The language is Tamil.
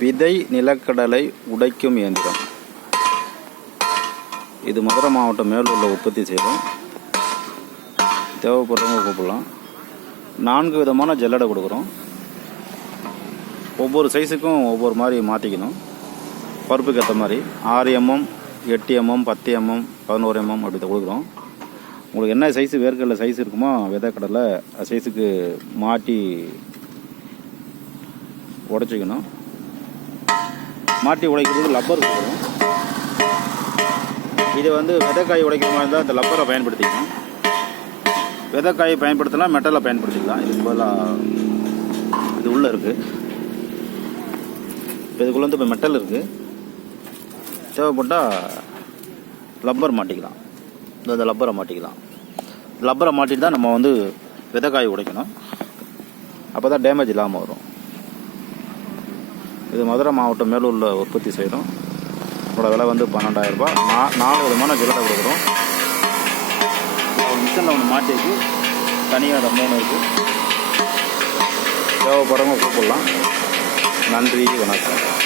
விதை நிலக்கடலை உடைக்கும் இயந்திரம். இது மதுரை மாவட்டம் மேலூரில் உற்பத்தி செய்கிறோம் தேவைப்படுறவங்க கூப்பிடலாம். நான்கு விதமான ஜல்லடை கொடுக்குறோம். ஒவ்வொரு சைஸுக்கும் ஒவ்வொரு மாதிரி மாற்றிக்கணும் பருப்புக்கு ஏற்ற மாதிரி ஆறு எம்எம் எட்டு எம்எம் பத்து எம்எம் பதினோரு எம்எம் அப்படி தான் கொடுக்குறோம். உங்களுக்கு என்ன சைஸு வேர்க்கடலை சைஸ் இருக்குமோ விதைக்கடலை சைஸுக்கு மாட்டி உடச்சிக்கணும். மாட்டி உடைக்கிறதுக்கு லப்பர் கொடுக்குறோம் இது வந்து விதைக்காய் உடைக்கிற மாதிரி இருந்தால் இந்த லப்பரை பயன்படுத்திக்கணும் விதைக்காயை பயன்படுத்தலாம் மெட்டலை பயன்படுத்திக்கலாம். இதுக்கு பதிலாக இது உள்ளே இருக்குது இப்போ இதுக்குள்ளே வந்து இப்போ மெட்டல் இருக்குது தேவைப்பட்டால் லப்பர் மாட்டிக்கலாம். இந்த இந்த லப்பரை மாட்டிக்கலாம். லப்பரை மாட்டிட்டு தான் நம்ம வந்து விதைக்காய் உடைக்கணும். அப்போ தான் டேமேஜ் இல்லாமல் வரும். இது மதுரை மாவட்டம் மேலூரில் உற்பத்தி செய்கிறோம் இதோட விலை வந்து பன்னெண்டாயிரரூபா நா நாலு விதமான ஜிலட்டை கொடுக்குறோம். மிஷினில் ஒன்று மாட்டிக்கு தனியாக அந்த மூணு இருக்குது தேவைப்படுறவங்க கூப்பிடலாம் நன்றி வணக்கம்.